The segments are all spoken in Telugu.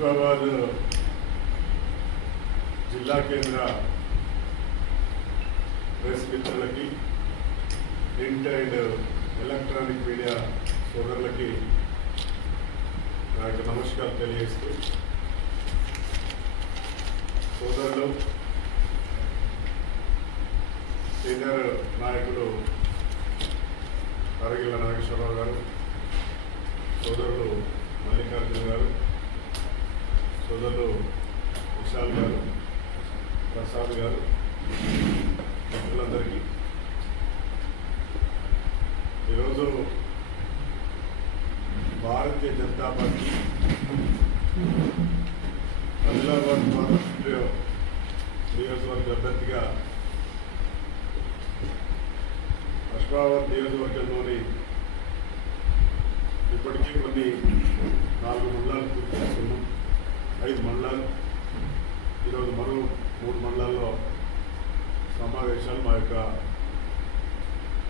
ఆసిఫాబాద్ జిల్లా కేంద్ర ప్రెస్ మిత్రులకి, ప్రింట్ అండ్ ఎలక్ట్రానిక్ మీడియా సోదరులకి నా యొక్క నమస్కారం తెలియజేస్తూ, సోదరులు సీనియర్ నాయకులు అరగిల్ల నాగేశ్వరరావు గారు, సోదరులు మల్లికార్జున గారు, సోదరులు విశాల్ గారు, ప్రసాద్ గారు, మిత్రులందరికీ ఈరోజు భారతీయ జనతా పార్టీ ఆదిలాబాద్ పార్లమెంట్ నియోజకవర్గ అభ్యర్థిగా ఆసిఫాబాద్ నియోజకవర్గంలోని ఇప్పటికీ కొన్ని 4 మండలాలు పూర్తి చేసుకున్నాం. 5 మండలాలు, ఈరోజు మరో 3 మండలాల్లో సమావేశాలు మా యొక్క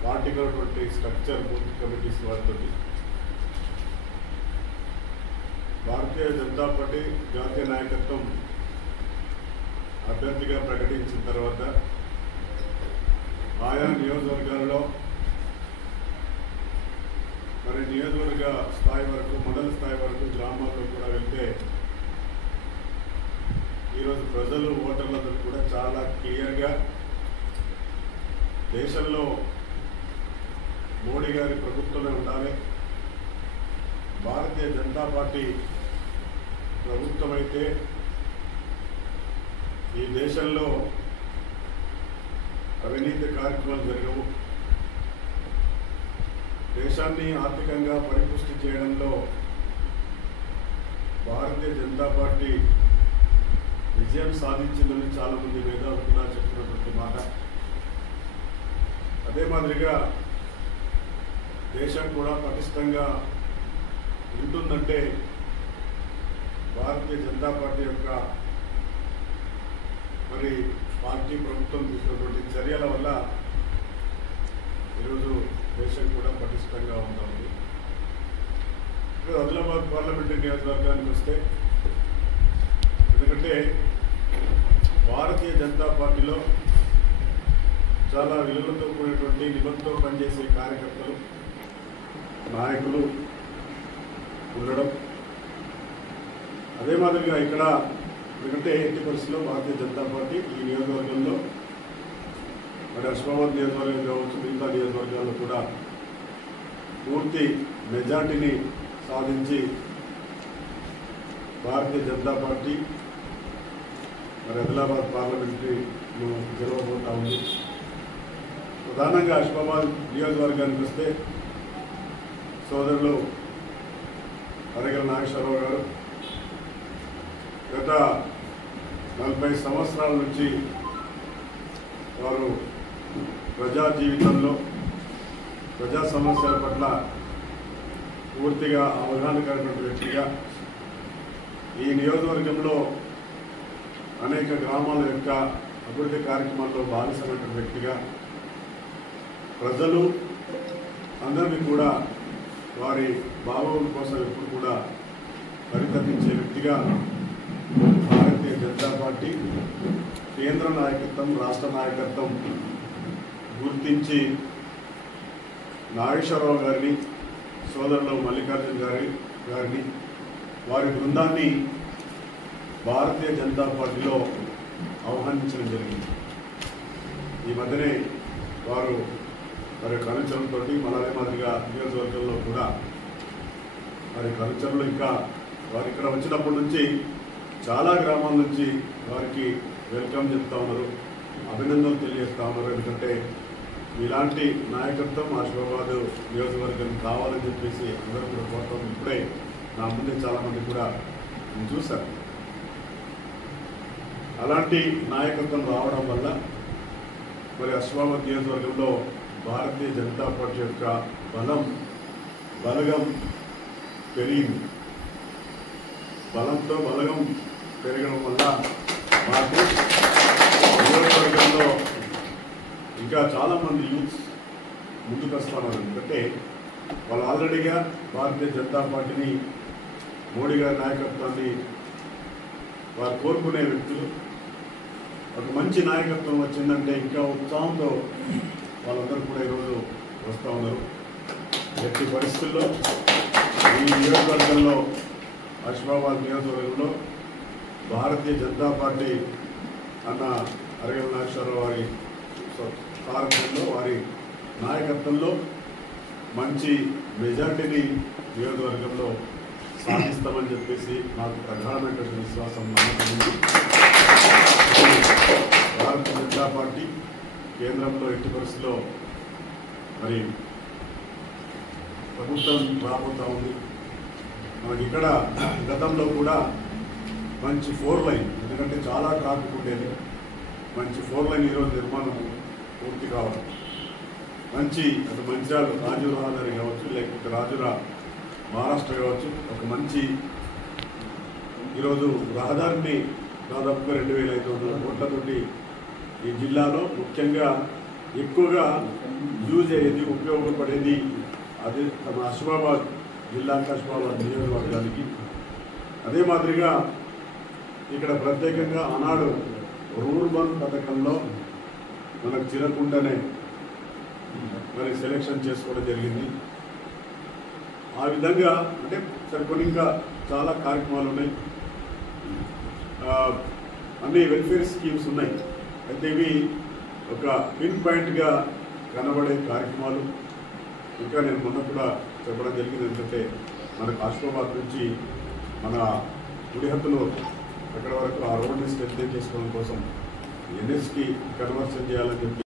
పార్టీలో ఉన్నటువంటి స్ట్రక్చర్ బూత్ కమిటీస్ వారితో భారతీయ జనతా పార్టీ జాతీయ నాయకత్వం అభ్యర్థిగా ప్రకటించిన తర్వాత ఆయా నియోజకవర్గాల్లో మరి నియోజకవర్గ స్థాయి వరకు, మండల స్థాయి వరకు, గ్రామాల్లో కూడా వెళ్తే ఈరోజు ప్రజలు, ఓటర్లందరూ కూడా చాలా క్లియర్గా దేశంలో మోడీ గారి ప్రభుత్వమే ఉండాలి, భారతీయ జనతా పార్టీ ప్రభుత్వం అయితే ఈ దేశంలో అవినీతి కార్యక్రమాలు జరగవు, దేశాన్ని ఆర్థికంగా పరిపుష్టి చేయడంలో భారతీయ జనతా పార్టీ విజయం సాధించిందని చాలామంది మేధావులు కూడా చెప్తున్నటువంటి మాట. అదే మాదిరిగా దేశం కూడా పటిష్టంగా ఉంటుందంటే భారతీయ జనతా పార్టీ యొక్క మరి పార్టీ ప్రభుత్వం తీసుకున్నటువంటి చర్యల వల్ల ఈరోజు దేశం కూడా పటిష్టంగా ఉంటుంది. ఇప్పుడు ఆదిలాబాద్ పార్లమెంటరీ నియోజకవర్గానికి వస్తే, ఎందుకంటే భారతీయ జనతా పార్టీలో చాలా విలువలతో కూడినటువంటి నిబంధనతో పనిచేసే కార్యకర్తలు, నాయకులు ఉండడం, అదే మాదిరిగా ఇక్కడ ఎందుకంటే ఎట్టి పరిస్థితుల్లో భారతీయ జనతా పార్టీ ఈ నియోజకవర్గంలో మరి ఆసిఫాబాద్ నియోజకవర్గం కావచ్చు, మిగతా నియోజకవర్గాల్లో కూడా పూర్తి మెజార్టీని సాధించి భారతీయ జనతా పార్టీ మరి ఆదిలాబాద్ పార్లమెంటరీను గెలవబోతా ఉంది. ప్రధానంగా ఆసిఫాబాద్ నియోజకవర్గానికి వస్తే సోదరులు అరగిల్ల నాగేశ్వరరావు గారు గత 40 సంవత్సరాల నుంచి వారు ప్రజా జీవితంలో ప్రజా సమస్యల పట్ల పూర్తిగా అవగాహన కలిగినటువంటి వ్యక్తిగా, ఈ నియోజకవర్గంలో అనేక గ్రామాల యొక్క అభివృద్ధి కార్యక్రమాల్లో భాగస్వామైనటువంటి వ్యక్తిగా, ప్రజలు అందరినీ కూడా వారి బాగోగుల కోసం ఎప్పుడు కూడా పరితపించే వ్యక్తిగా భారతీయ జనతా పార్టీ కేంద్ర నాయకత్వం, రాష్ట్ర నాయకత్వం గుర్తించి నాగేశ్వరరావు గారిని, సోదరులు మల్లికార్జున గారిని వారి బృందాన్ని భారతీయ జనతా పార్టీలో ఆహ్వానించడం జరిగింది. ఈ మధ్యనే వారు మరి కనుచరులతో మళ్ళీ మాదిరిగా నియోజకవర్గంలో కూడా మరి కనుచరులు ఇంకా వారు ఇక్కడ వచ్చినప్పటి నుంచి చాలా గ్రామాల నుంచి వారికి వెల్కమ్ చెప్తా ఉన్నారు, అభినందనలు తెలియజేస్తూ ఉన్నారు. ఎందుకంటే ఇలాంటి నాయకత్వం ఆసిఫాబాద్ నియోజకవర్గం కావాలని చెప్పేసి అందరూ కూడా కోరుతాం. ఇప్పుడే నా ముందే చాలామంది కూడా చూశారు. అలాంటి నాయకత్వం రావడం వల్ల మరి ఆసిఫాబాద్ నియోజకవర్గంలో భారతీయ జనతా పార్టీ యొక్క బలగం పెరిగింది. బలంతో బలగం పెరగడం వల్ల మాకు నియోజకవర్గంలో ఇంకా చాలామంది యూత్స్ ముందుకు వస్తున్నారు. ఎందుకంటే వాళ్ళు ఆల్రెడీగా భారతీయ జనతా పార్టీని, మోడీ గారి నాయకత్వాన్ని వారు కోరుకునే వ్యక్తులు. ఒక మంచి నాయకత్వం వచ్చిందంటే ఇంకా ఉత్సాహంతో వాళ్ళందరూ కూడా ఈరోజు వస్తూ ఉన్నారు. ఎట్టి పరిస్థితుల్లో ఈ నియోజకవర్గంలో, ఆసిఫాబాద్ నియోజకవర్గంలో భారతీయ జనతా పార్టీ అన్న అరగల నాగేశ్వరరావు వారి సారథ్యంలో, వారి నాయకత్వంలో మంచి మెజార్టీని నియోజకవర్గంలో సాధిస్తామని చెప్పేసి నాకు ప్రధానమైనటువంటి విశ్వాసం, నమ్మకం ఉంది. భారతీయ జనతా పార్టీ కేంద్రంలో ఎట్టి పరిస్థితుల్లో మరి ప్రభుత్వం రాబోతూ ఉంది. మనకి ఇక్కడ గతంలో కూడా మంచి 4 లైన్, ఎందుకంటే చాలా ట్రాఫిక్ ఉండేది, మంచి 4 లైన్ ఈరోజు నిర్మాణం పూర్తి కావడం, మంచి అటు మంచిర్యాల రాజీవ్ రహదారి కావచ్చు, లేకపోతే రాజురా మహారాష్ట్ర కావచ్చు, ఒక మంచి ఈరోజు రహదారిని దాదాపుగా 2,500 కోట్లతోటి ఈ జిల్లాలో ముఖ్యంగా ఎక్కువగా యూజ్ అయ్యేది, ఉపయోగపడేది అది మన ఆసిఫాబాద్ జిల్లాకి, ఆసిఫాబాద్ నియోజకవర్గానికి. అదే మాదిరిగా ఇక్కడ ప్రత్యేకంగా ఆనాడు రూర్బన్ పథకంలో మనకు చిరకుండానే మరి సెలెక్షన్ చేసుకోవడం జరిగింది. ఆ విధంగా అంటే కొన్ని ఇంకా చాలా కార్యక్రమాలు ఉన్నాయి, అన్ని వెల్ఫేర్ స్కీమ్స్ ఉన్నాయి. అయితే ఇవి ఒక పిన్ పాయింట్గా కనబడే కార్యక్రమాలు. ఇంకా నేను మొన్న కూడా చెప్పడం జరిగింది, ఎందుకంటే మనకు ఆసిఫాబాద్ నుంచి మన గుడిహత్తులో అక్కడ వరకు ఆ రోడ్ని స్ట్రెంథెన్ చేసుకోవడం కోసం NSకి కన్వర్షన్ చేయాలని చెప్పి